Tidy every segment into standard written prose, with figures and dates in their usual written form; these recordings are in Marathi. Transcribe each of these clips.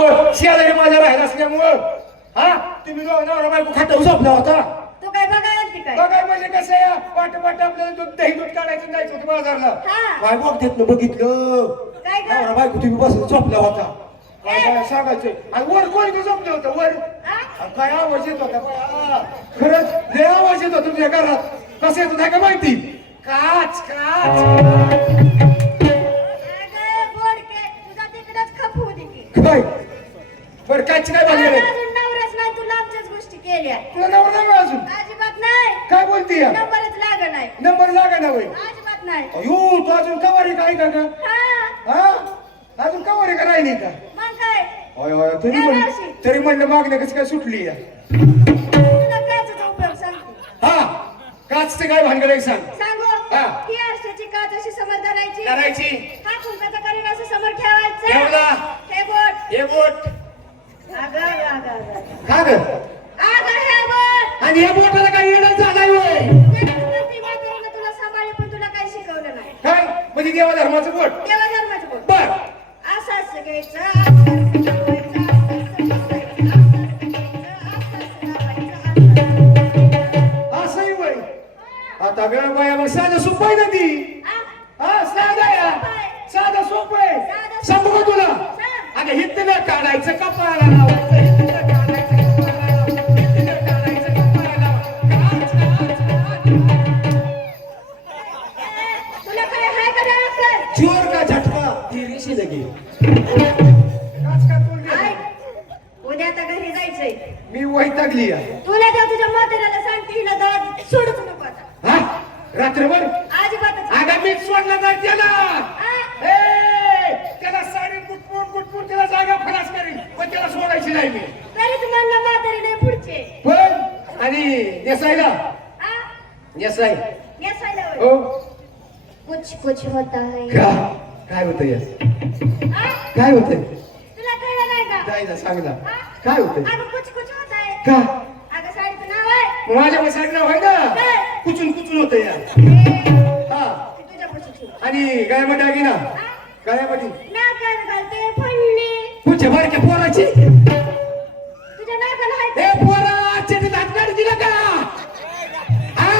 शेजारी माझ्या राहिला असल्यामुळं हा तुम्ही नवरा बायको खाटावर झोपला होता. तू काय बघायला ती काय बघाय म्हणजे कसं आहे वाट वाट आपल्याला दूध दही दूध काढायचं जायचं होतं बाजारला. काय बघतेत बघितलं काय ग? नवरा बायको तुम्ही बसून झोपला होता. काय सांगायचं आणि वर कोण झोपलं होतं वर काय आवाज येत होता खरंच लय आवाज येत होता तुमच्या घरात. कसं येत होता का माहिती काच काच तुझा तिकडेच खपू दे की काय बरं काच काय मला झालं अजून नवराच नाही तुला आमच्याच गोष्टी केल्या तुला नवरा नाही अजून अजिबात नाही काय बोलती या नंबरच लाग नाही नंबर लागा ना वय अजिबात नाही अयो तू अजून कवारी काय का ग हा हा अजून कवारी का राहिली का मग काय होय होय तरी म्हणलं मागण्या कशी काय सुटली या तुला काचचा उपयोग सांगते हा काचचं काय भानगड आहे सांग सांगू हा. ही आरशाची काच अशी समोर धरायची करायची हा कुंकाचा करीन असं समोर ठेवायचं ठेवला. हे बोट हे बोट अगं अगं अगं का ग अगं हे बोट आणि या बोटाला काय येणं झालाय वय तुला सांभाळले पण तुला काही शिकवलं नाही काय म्हणजे देवा धर्माचं बोट देवा धर्माचं बोट बर असं असं घ्यायचं असं असं लावायचं, असं असं बसायचं, असं असं लावायचं, असंही वय आता ग बाया मग साधं सोपं आहे ना ती हा साधं आहे साधं सोपं आहे सांगू का तुला अगं हितनं काढायचं कपाळाला लावायचं हितनं काढायचं कपाळाला लावायचं हितनं काढायचं कपाळाला लावायचं तुला काय हाय का नाही अक्कल? जोर का झटका ती रेशी लगी काच का तोंड दे. ऐक, उद्या आता घरी जायचंय मी वैतागली आहे तुला त्या तुझ्या म्हाताऱ्याला सांगते हिला दाद सोडूच नको आता हा रात्रभर अजिबातच अगं मी सोडलं नाही त्याला हा? ए, त्याला साडी गुटपून त्याला जागा फलास करीन पण त्याला सोडायची नाही मी तरी तुम्हाला म्हातारी नाही पुढचे पण आणि नेसायला हा? नेसाय नेसायला होय. हो कुछ कुछ होता है का काय होतं या हा? काय होतंय तुला कळलं नाही का काय ना सांग ना हा? काय होतंय अगं कुछ कुछ होता है का अगं साडीचं नाव आहे माझ्या मसाड नाव आहे ना काय? कुचून होतं या हा ते तुझ्या पाशी आणि गायमध्ये आगी ना गायमध्ये नाकात घालते फळली तुझ्या बारक्या पोराची तुझ्या नाकाला हाय हे पोरा चेटी दात काढ दिला का हा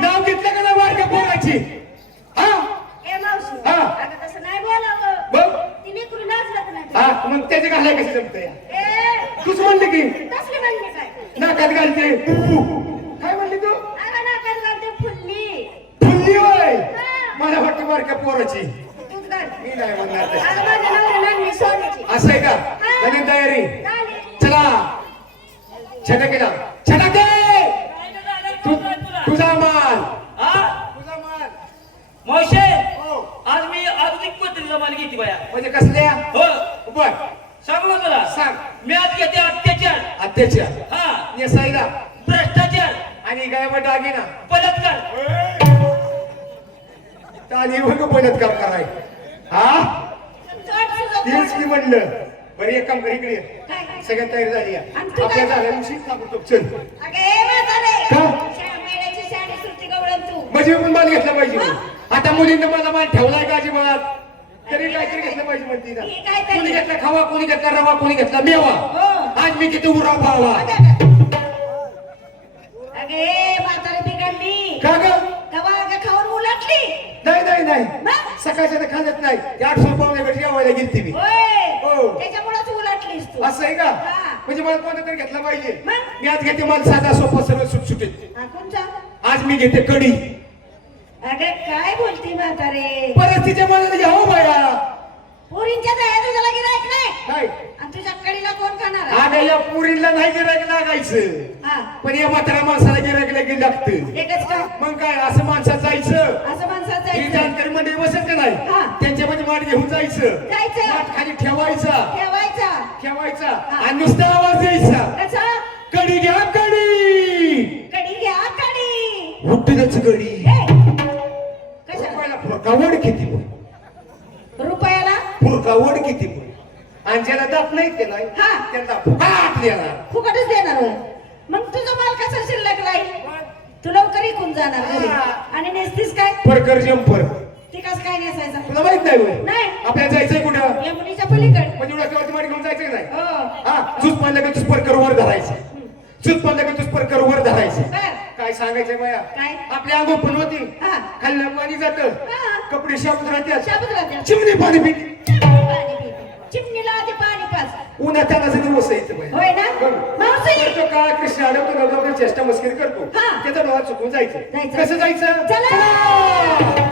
नाव घेतलं का ना बारक्या पोराची हा ए मावशी हा. अगं तसं नाही बोलावं बघ ती लेकरू नाचलत नाही हा मग त्याचे घालाय कशी जमत या ए तूच म्हणली की तसली म्हणली काय नाकात घालते काय म्हणली तू अगं नाकात घालते फुल्ली फुल्ली होय हा. मला वाटतं बारक्या पोराची तूच घाल मी नाही म्हणणार तशी. अगं माझ्या नवऱ्याला लागली सोन्याची असं आहे का झाली तयारी झाली. चला छटाकेला छटाके तुझा माल तुझा माल मावशे हो आज मी आधुनिक पद्धतीचा माल घेते बाया म्हणजे कसल्या हो बर सांगू ना तुला सांग मी आज घेते अत्याचार अत्याच्या हा नेसायला भ्रष्टाचार आणि गायबा दागिना बलात्कार आणि बघ बलात्कार कराय हा चट सुद्धा तेच मी म्हणलं बरं एक काम कर इकडे ये. काय? सगळ्यात तयारी झाली आहे. आणि तू आपल्या काय? झाल्या दिवशी ताबडतोब चल अगं ए म्हातारे का? मेल्याची शाणी सुट्टी गवळण तू म्हणजे पण माल घेतला पाहिजे आता मुलींना मला माल ठेवलाय का अजिबात तरी काहीतरी घेतलं पाहिजे म्हणते ना हे काय काय? कोणी घेतला खावा कोणी घेतला रवा कोणी घेतला मेवा हो. आज मी किती उरा पावला अगे ए म्हातारे बिघडली का ग कवा अगं खाऊन उलटली नाही मग? सकाळच्या तर खाल्लंच नाही 800 पावण्याकडे जेवायला गेलती मी होय हो. त्याच्यामुळेच उलटलीस तू असं आहे का हा. म्हणजे मला कोणता तरी घेतला पाहिजे मग? मी आज घेते मला साधा सोपा सरळ सुटसुटीत हा, कोणचा आज मी घेते कडी अगं काय बोलती म्हातारे परिस्थितीच्या मनाने घ्यावं बाया पोरींच्या दया तुझ्याला गिरायक नाही काय आणि तुझ्या कडीला कोण खाणार आहे? आता या पुरीला नाही गिरायक लागायचं हा पण या म्हातारा माणसाला गिरायक लागेल लागतं एकच का मग काय असं माणसात जायचं असं माणसाचं ही जायचं जानकारी मंडळी बसत का नाही हा. त्यांच्यामध्ये माठ घेऊन जायचं जायचं. माठ खाली ठेवायचा ठेवायचा ठेवायचा हा. आणि नुसता आवाज द्यायचा कसा कडी घ्या कडी कडी घ्या कडी हुट्टीनच कडी ए, कशा रुपयाला फुरकावड किती पण रुपयाला फुरकावड किती पण आणि ज्याला दात नाही ते नाही हा. त्यांना फुकाट देणार फुकटच देणार होय. मग तुझा माल कसा शिल्लक राहील तू लवकर इकून जाणार घरी हा. आणि नेसतीस काय परकर जम्पर ती का कस काय नेसायचा तुला माहित नाही होय? नाही. आपल्याला जायचंय कुठं यमुनीच्या पलीकडे म्हणजे डोक्यावरती माडी घेऊन जायचं का नाही हो हा झुस पडलं का तुझ परकर वर धरायचं झुस पडलं का तुझ परकर वर धरायचं बर काय सांगायचंय बाया काय? आपल्या अंग पण होती हा. खाल्लं पाणी जात हा. कपडे शाबूत राहतात शाबूत राहत्या. चिमणी पाणी पिती पाणी पिते. चिमणीला आधी पाणी पाच उन्हात तानाचं दिवस आहे इथं बाया. होय ना बरं. मावशी करतो का कृष्ण अडवतो नवरा चेष्टा मस्करी करतो हा. त्याचा डोळा चुकून जायचं जायचं. कसं जायचं चला.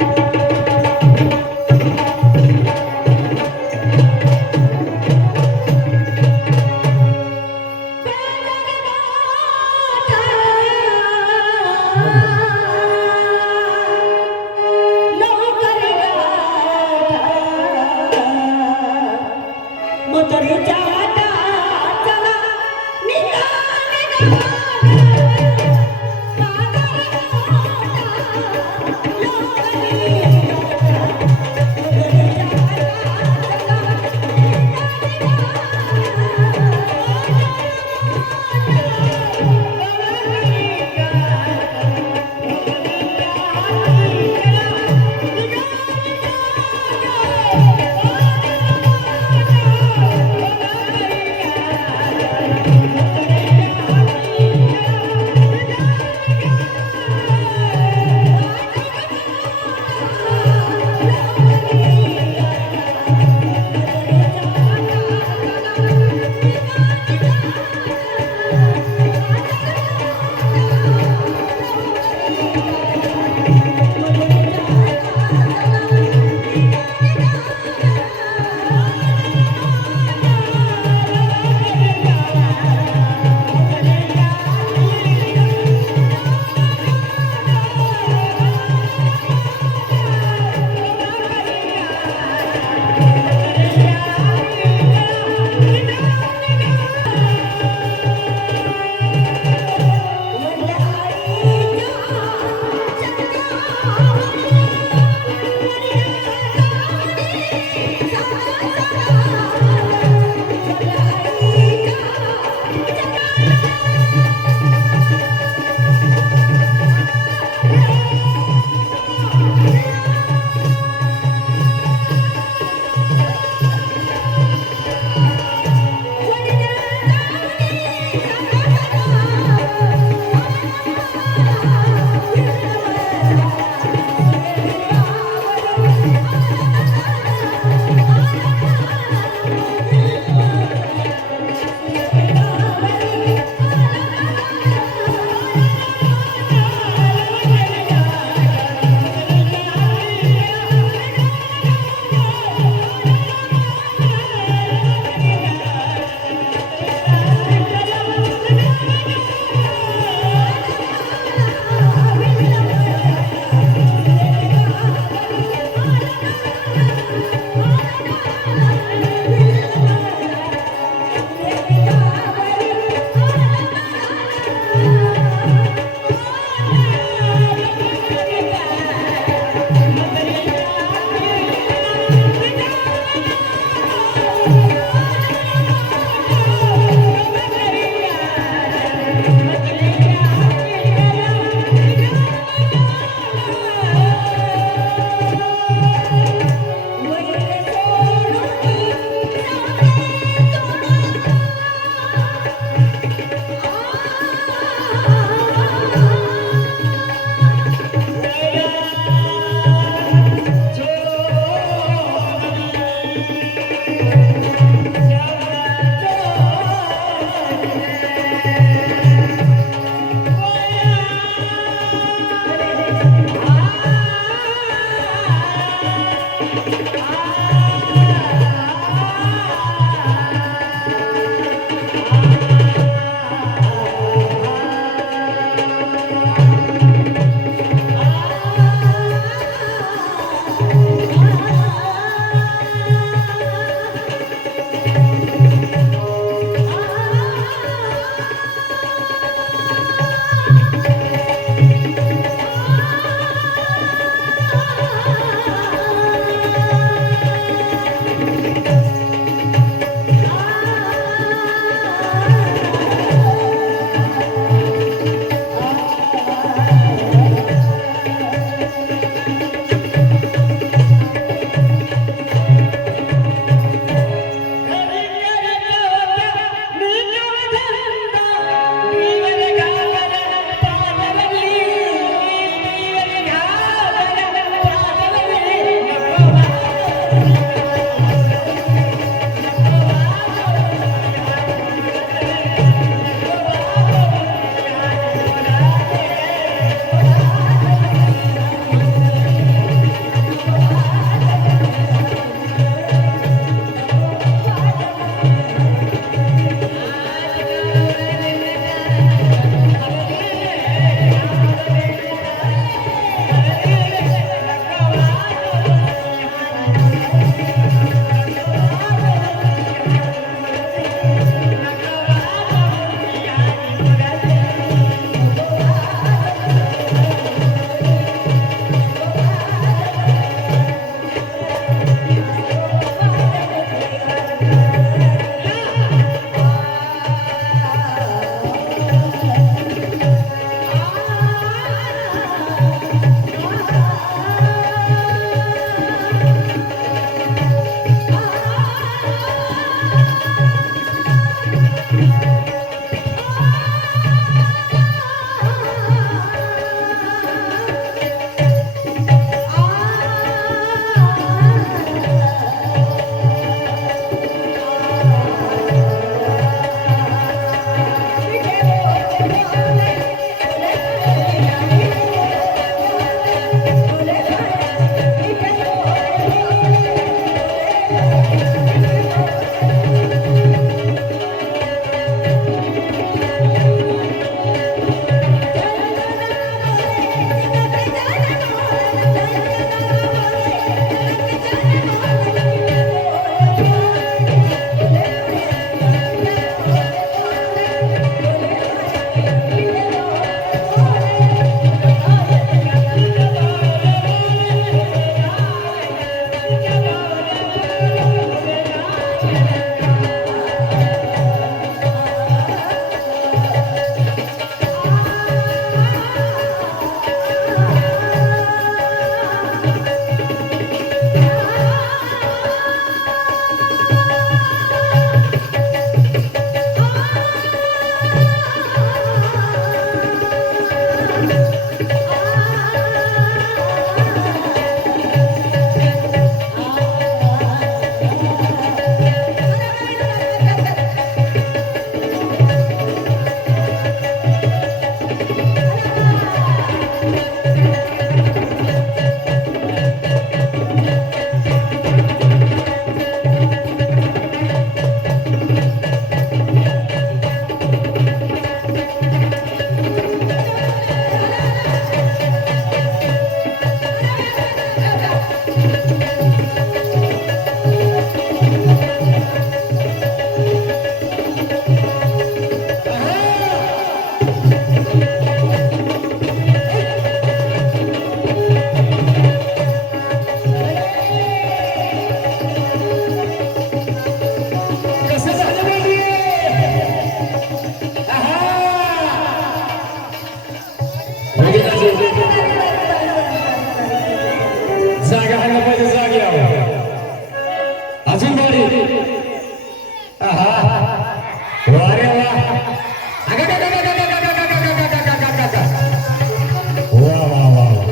वा वा वा वा.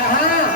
आहा.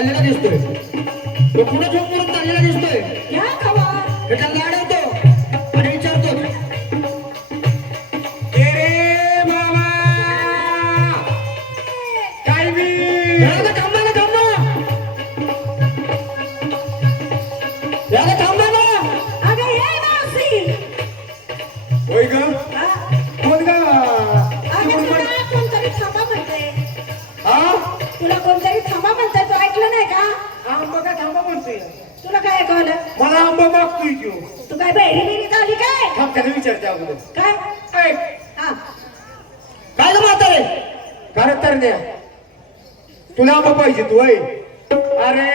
चाललेला दिसतोय तो पुन्हा झोप मारून चाललेला दिसतोय घ्या खावा. त्याला लाडवतो आणि विचारतो ए रे मामा काय बी याला थांबा ना थांबा याला थांबा ना अगं ये मावशी. होय ग हा? कोण ग अगं तुला कोणतरी थांबा म्हणते. हा तुला कोणतरी थांबा म्हणते. तू ऐकलं नाही का? आंबा काय थांबा म्हणतोय तुला काय ऐकवलं? मला आंबा मागतोय की हो. तू काय बहिरी बिरी झाली काय? थांब त्याला विचारते अगोदर काय? ऐक हा. काय ग म्हातारे खरं तर द्या तुला आंबा पाहिजे तू होय अरे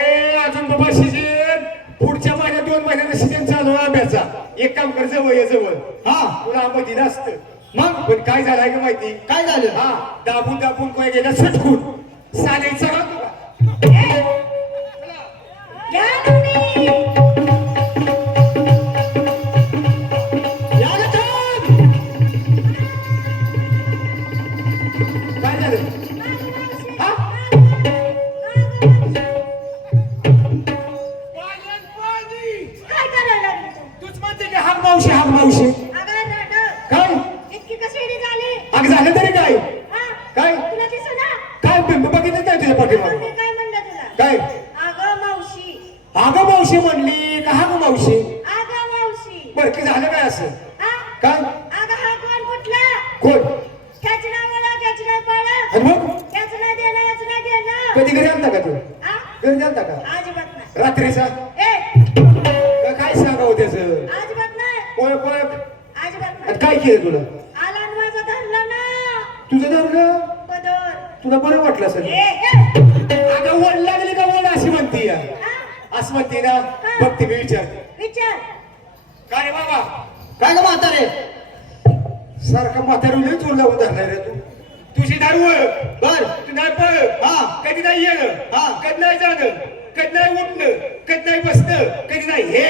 अजून बाबा सीजन पुढच्या महिन्यात 2 महिन्याचा सीजन चालू आहे आंब्याचा एक काम कर जवळ ये जवळ हा तुला आंबा दिला असतं मग पण काय झालंय का माहिती काय झालं हा दाबून दाबून काय गेला सटकून सालायचा का तुला घ्या तुम्ही. याला थांब काय झालं हा काय करायला लागली तू? तूच म्हणते की हाक मावशी अगं रडं. काय इतकी कशी येडी झाली? आग झालं तरी काय हा? काय? तुला दिसेना? काय बघितलं नाही तुझ्या मग पाठीमागे मी काय म्हणलं तुला? काय अगं मावशी. अगं मावशी म्हणली का हा मावशी अगं मावशी. बरं की झालं काय असं हा? काय अगं हा कोण कुठला? कोण खेचणा वळा, खेचणा पळा. आणि मग खेचणा देणं, याचना घेणं. कधी घरी आणता का तू हा? घरी आणता का अजिबात नाही. रात्रीचा ए, का काय सांगावं त्याचं अजिबात नाही. ओळख ओळख अजिबात आणि नाही. काय केलं तुला आला आणि माझा धरला ना. तुझं धरलं पदर. तुला बरं वाटलं असेल ए, ए. अगं वड लागली का वड अशी म्हणती हा? असं म्हणते ना बघते मी विचारते विचार. काय रे बाबा काय ग म्हातारे सारखा म्हातारी चोर लावून धरणार रे तू तुझी दारू बर तू नाही पळ हा. कधी नाही येणं हा. कधी नाही जाणं कधी नाही उठणं कधी नाही बसणं कधी नाही हे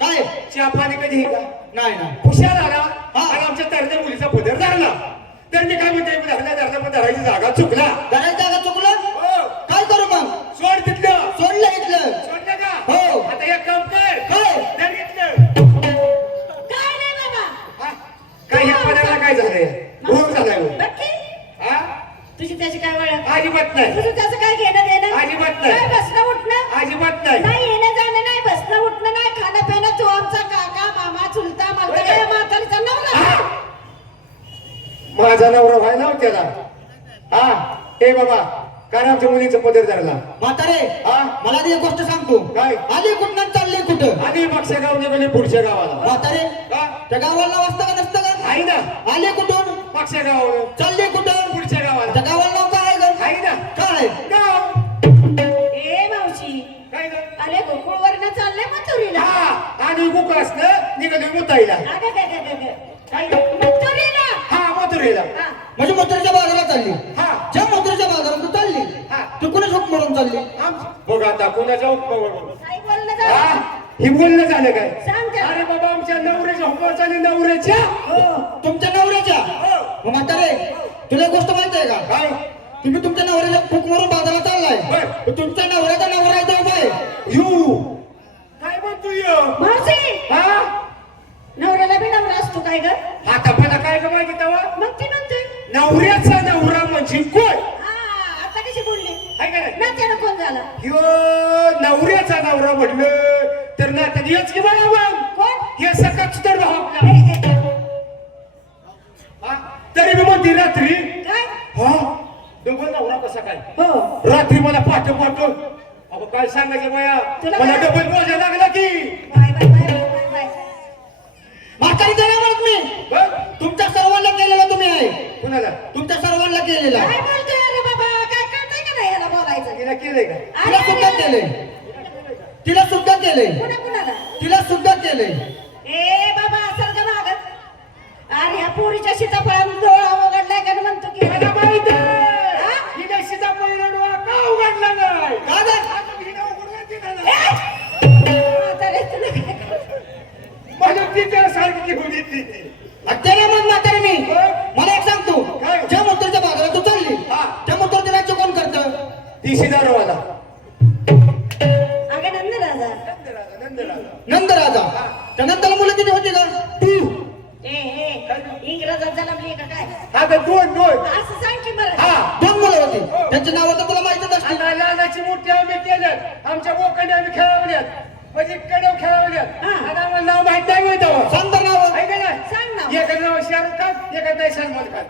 काय चहा पाणी कधी हे का नाही ना हुशार आला हा. आणि आमच्या तरण्या मुलीचा पदर धरला तर मी काय म्हणते धरला पण धरायची जागा चुकला करायचं जागा चुकलं हो काय करू मग सोड तिथलं सोडलं इथलं सोडलं का हो. आता एक काम कर काय? धर घेतलं काय नाही बाबा. हा? काय या पदाला काय झालंय रोग झालाय हो. नक्की? हा तुझी त्याची काय वळख? अजिबात नाही तुझं त्याचं काय घेणं देणं? अजिबात नाही. काय बसणं उठणं? अजिबात नाही नाही येणं जाणं नाही, बसणं उठणं नाही, खाणं पिणं. तू आमचा काका, मामा, चुलता, मला तर काय म्हातारीचा नवरा. हा. माझा नवरा व्हायला होता त्याला हा हे बाबा काय आमच्या मुलीचं पदर धरला म्हातारे हा? मला ती एक गोष्ट सांगतो काय? आली कुठं चालली कुठं आणि मागच्या गाव निघाले पुढच्या गावाला म्हातारे का त्या गावाला वाजता का नसतं का आहे ना आले कुठून मागच्या गावाला चालली कुठं पुढच्या गावाला त्या गावाला नाव काय आहे ग आहे ना काय गाव ए मावशी, काय ग? आले गोकुळवरनं चालले मथुरीला. हा आणि गोकुळासनं निघाले मुताईला अगं, ग, ग, ग, ग. काय ग? मथुरीला. हा मथुरेला हा. म्हणजे मोत्रीच्या बाजारात चालली हा ज्या मोत्रीच्या बाजारात तू चालली हा तू कुणी झोप म्हणून चालली बघ आता कोणाच्या हुकमावर काय बोलणं हा झालं? ही बोलणं झालं काय सांग त्याला. अरे बाबा आमच्या नवऱ्याच्या हुकमाचा आणि नवऱ्याच्या तुमच्या नवऱ्याच्या हो. मग म्हातारे तुला एक गोष्ट माहिती आहे का काय तुम्ही तुमच्या नवऱ्याच्या फूक मारून बाजारात चाललाय बर. तर तुमच्या नवऱ्याचा नवरा आहे तो उभा आहे यू काय म्हणतोय मावशी, हा नवऱ्याला बी नवरा असतो काय ग? आता मला काय ग माहिती तेव्हा मग ती म्हणते. नवऱ्याचा नवरा म्हणजे कोण हा, आता कशी बोलली? आहे का नाही नात्यानं कोण झालं? ह्यो नवऱ्याचा नवरा म्हटलं तर नात्यात हेच की बघा मग कोण? हे सकच तर भाऊ ए, आपला ए, ए. हा? तरी मी म्हणते रात्री काय? हा डबल नवरा कसा काय हो. रात्री मला पाठ अगं काय सांगायचं बाया तुला मला काय? डबल मोजा लागला की bye, bye, bye, bye, bye. म्हातारी त्याला म्हणत मी बघ, तुमच्या सर्वांना केलेला तुम्ही आहे कुणाला तुमच्या सर्वांना केलेला काय बोलतोय अरे बाबा? काय कळतंय का नाही याला बोलायचं? तिला केलंय का तिला अरे, सुद्धा अरे, केलंय तिला सुद्धा केलंय कुणाला? तिला सुद्धा केलंय ए बाबा, असं का मागत? अरे ह्या पोरीच्या सीताफळात डोळा वगडलाय का म्हणतो की मला माहित हा? आहे ही काय सीताफळ डोळा का उघडला नाही का ग? आता हिनं उघडून दिला ना. म्हातारे, तुला काय कळतं? म्हणून ती त्याला सारखी घेऊन येते ती. त्याला मग म्हातारी मी हो. मला एक सांगतो काय? ज्या मोटरच्या बाजारात तू चालली हा. त्या मोटरचे राज्य कोण करतं ती शिदारवाला नंदराजा त्या नंदाला मुलं किती होती का तू इंग्रजात जन्मली का काय आता दोन दोन असं सांग की बरं हा 2 मुलं होती त्यांची नावं तर तुला माहितच असतील आता लहानाची मोठी आम्ही केल्यात आमच्या बोकांनी आम्ही खेळवल्यात म्हणजे कडव खेळवल्यात हा. आता आम्हाला नाव माहित नाही माहित आहे सांग तर नावं का नाही सांग ना एखादं नाव शाहरुख खान एखादं नाही सलमान खान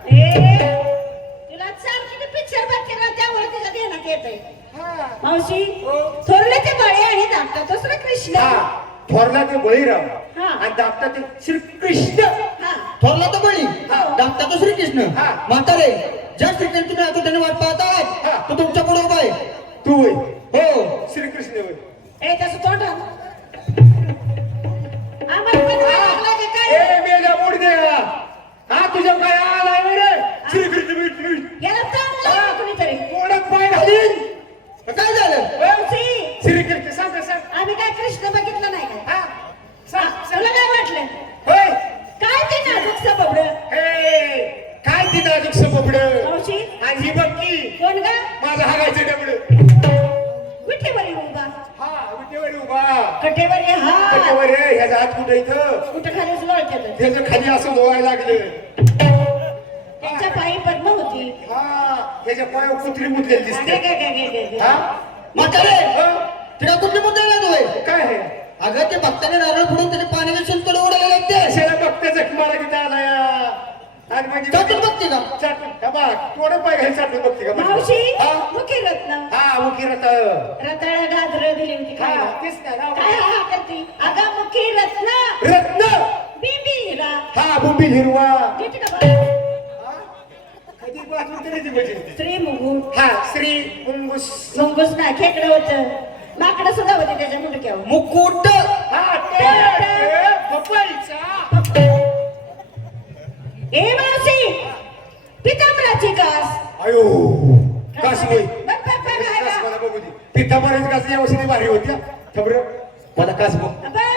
तुला सांग की पिक्चर बघितला त्यावर तिला देण्यात येतंय हा. मावशी हो. थोरले ते बळे आणि धाकटा तो श्री कृष्ण हा थोरला ते बळीराम हा. आणि धाकटा ते श्रीकृष्ण हा थोरला तर बळी हा. धाकटा तो श्रीकृष्ण हा. म्हातारे ज्या श्रीकृष्ण तुम्ही आता त्यांनी वाट पाहत हा. आहात तो तुमच्या पुढे उभा आहे तू होय हो श्रीकृष्ण होय ए त्याचं तोंड आम्हाला पण काय लागलं का काय ए मेल्या मोड दे हा तुझ्या काय आलाय रे श्रीकृष्ण याला चांगलं लावा कुणीतरी कोणात पाय घालीन काय झालं मावशी श्रीकृष्ण सांग आम्ही काय कृष्ण बघितलं नाही काय हा सांग तुला काय वाटलं होय काय ते नाजूक सबबडं हे काय ती नाजूक सबबड मावशी आणि ही बक्की कोण गा माझं हागायचं डबड विठेवर उभा हा विटेवर उभा कटेवर ये हा कटेवर रे ह्याचा हात कुठे इथं कुठं खाली लोळतात त्याचं खाली असं लोळायला लागलं त्यांच्या पायी पद्म होती हा त्याच्या पायावर कुत्री मुतलेली दिसते हा म्हातारे हं? तिला कुठली मुद्दा नाही होय काय आहे अगं ते भक्ताने नारळ फोडून त्याच्या पाण्याने शिंतोड उडालेले आहेत ते कशाला बघते जखमाला किती आला या आणि म्हणजे चाटून बघते का चाटून का बघ थोडं पाय घाल चाटून बघते का मावशी हा मुखी रत्न हा उकिरत रताळ गाजर दिली होती हा खायला तेच ना राव. काय हा करती अगं मुखी रत्न रत्न बिबी हिरा हा बुंबी हिरवा किती का बरं? हा? कधी बाजून करायची म्हणजे श्री मुकुट हा श्री मुंगूस मुंगूस ना खेकडं होतं माकडं सुद्धा होते त्याच्या मुंडक्यावर मुकुट हा ते पपईचा ए मावशी पितांबराची कास अयो कास होय बघ, बघ, बघ, आहे कास का? मला बघू दे पिठापर्यंत कास या वर्षी भारी होत्या खबर मला कास बघ बघ,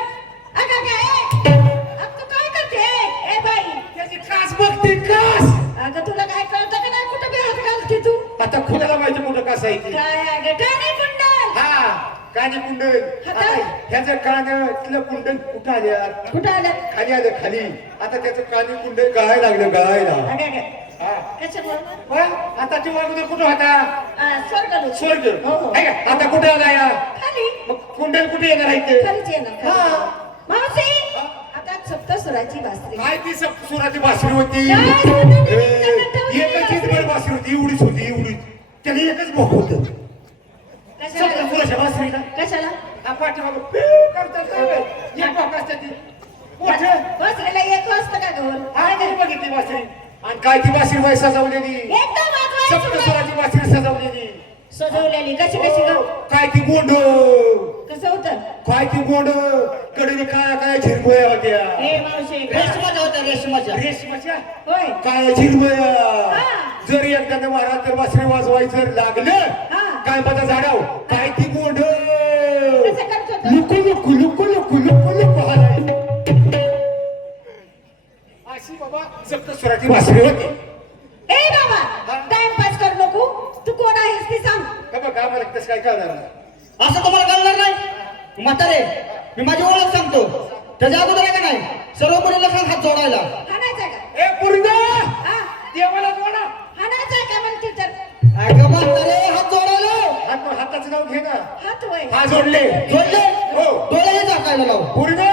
अगं काय अगं तू काय करते ए बाई त्याची कास बघते कास अगं तुला काय कळतं का नाही कुठं बी हात घालते तू आता खुल्याला माहिती कुठं कास आहे ती काय अगं काय नाही कुंडल हा कानी कुंडल हाता? आता ह्याचं कान तिला कुंडल कुठं आल्या कुठं आलं खाली आलं खाली आता त्याचं कानी कुंडल गळायला लागलं गळायला अगं अगं हा कशामुळं बरं, आता ते अगोदर कुठं होता स्वर्ग स्वर्ग हो हो आहे का? आता कुठं आला या खाली मग कुंडल कुठे येणार आहे ते खालीच येणार हा. खाली. मावशी हा. आता सप्तसुराची भासरी काय ती सुराची बासरी होती काय सुराची बासरी? एकच इंचभर बासरी होती एवढीच होती एवढीच त्याला एकच भोक होत कशाला सुराच्या बासरीला कशाला हा पाठीमागं पिऊ करतात सगळे. एक भोक असते ती मोठं. बसलेला एक वाजता का घर हा तरी बघितली बासरी आणि काय ती बासरी बाई सजवलेली एकदम वाजवायची सप्त बाई. सुराची बासरी सजवलेली सजवलेली कशी कशी ग काय ती गोंड कसं होतं काय ती गोंड कडे काय काय झिरमया होत्या हे मावशी रेशमाच्या होत्या रेशमाच्या रेशमाच्या होय काय झिरमया हा. जर एकदा महाराज तर बासरी वाजवायचं लागलं हा. काय माझा झाडाव काय ती गोंड कसं करत होतं लुकू लुकू लुकू लुकू लुकू लुकू हालाय अशी बाबा सप्त स्वराची बासरी होती ए बाबा हा. टाइमपास करू नको तू कोण आहेस ते सांग का बघ आम्हाला तसं काय कळणार नाही. असं तुम्हाला कळणार नाही म्हातारे मी माझी ओळख सांगतो त्याच्या अगोदर आहे का नाही सर्व मुलीला सांग हात जोडायला हाणायचा का ए पूर्ण हा देवाला जोडा हाणायचा का म्हणते तर अगं म्हातारे हात जोडायला हाताचं नाव घे ना हात होय हा जोडले जोडले हो डोळे झाकायला लाव पूर्ण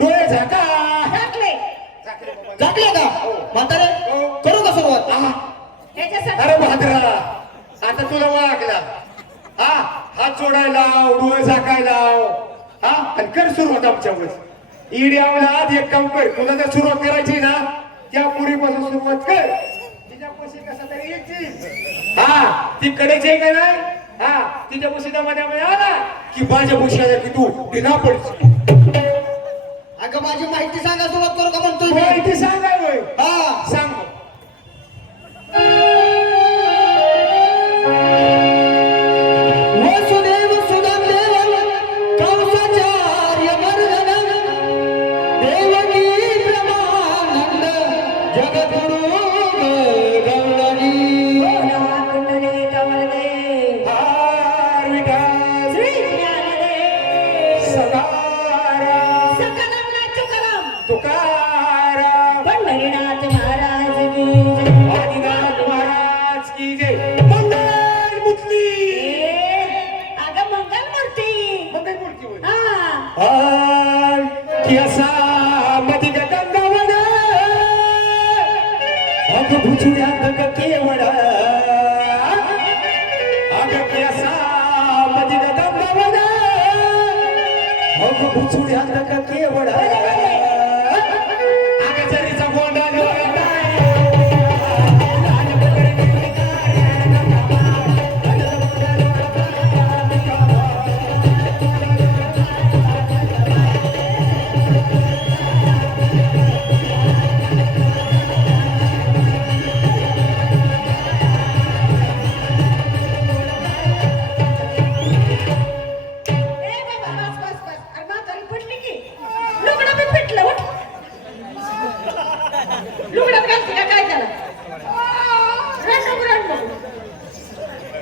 डोळे झाका टाकले झाकले बाबा. झाकले का म्हातारे करू का सुरुवात हा. ह्याच्यासाठी अरे बहादरा आता तुला वागला हा हात जोडायला डोळे झाकायला हा आणि कर सुरुवात आमच्यावर इड्यावला आज एक काम कर तुला जर सुरुवात करायची ना त्या पुरीपासून सुरुवात कर तिच्यापाशी कसा तरी यायची हा ती कडेची आहे का नाही हा तिच्या पुशी दमाद्यामध्ये आला की माझ्या पुशी आला की तू दिना पडची अगं माझी माहिती सांगा सुरुवात करू का म्हणतोय मी. माहिती सांगाय होय हा सांग वसुदेव सुदं देवं कंसाचार्य मर्दनं देवकी ब्रह्मानंद जगद्गुरु गौरणी कुंडले कमलदे हार विठा श्री ज्ञानदे सदा उचुड्यात का केवढा आगचरीचा बोंडा निवडताय. ए बाबा, बस, बस, बस. अरे म्हातारी पडली की. लुगडं बी पिटलं, उठ. लुगडं घालते का काय त्याला? रडू.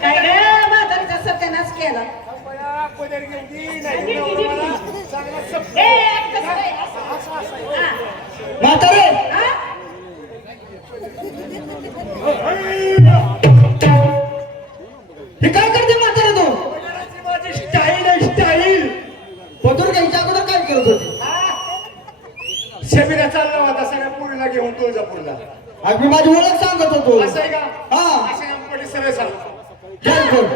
काय ग, म्हातारीचा सत्यानाश केला. ए, कसं काय? हा. म्हातारे हा? हे काय करते म्हातारे तू माझी स्टाईल आहे स्टाईल. पदूर घ्यायच्या अगोदर काय करत होती शेमीला चालला होता सगळ्या पुरीला घेऊन तुळजापूरला. आज मी माझी ओळख सांगत होतो असं आहे का? हा असे आमकडे सगळे सांग. चल बोल.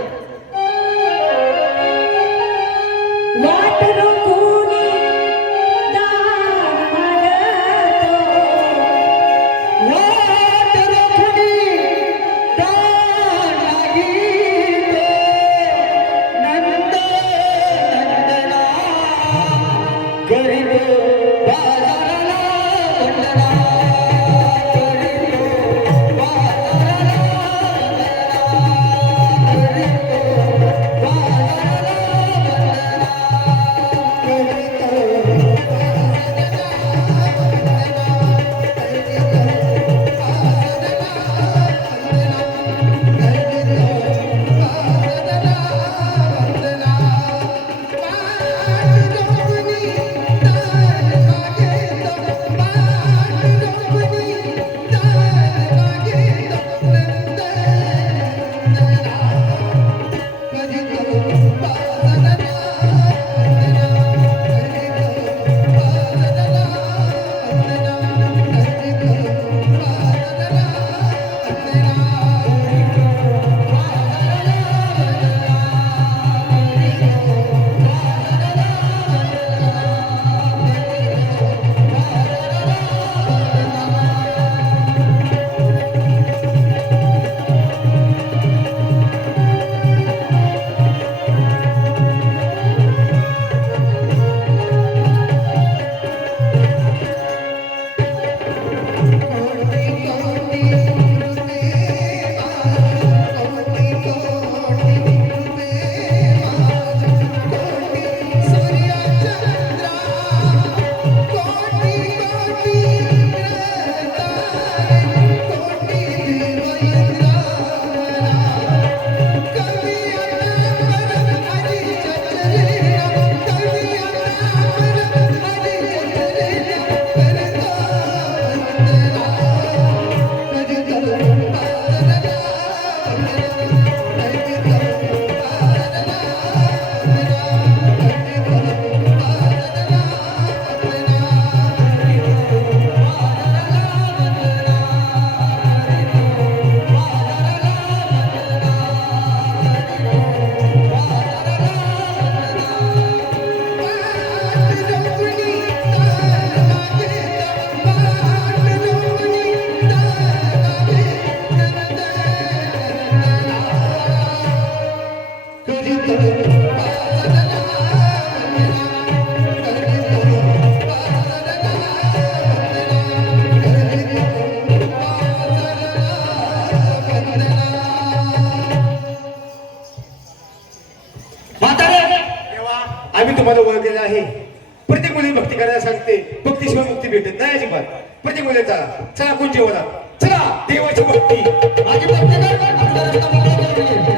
वाट रोखुनी दार मागतो. वाट रोखुनी दार लागितो. नंद नंदना करीतो बाजाराला वंदना. करीतो बाजाराला आम्ही तुम्हाला ओळखलेलं आहे. प्रत्येक मुली भक्ती करायला सांगते. भक्तीशिवाय मुक्ती भेटत नाही अजिबात. प्रत्येक मुली चला कोण जेवणा चला देवाची भक्ती. माझी भक्ती कर, माझा रस्ता मोकळा करून दे.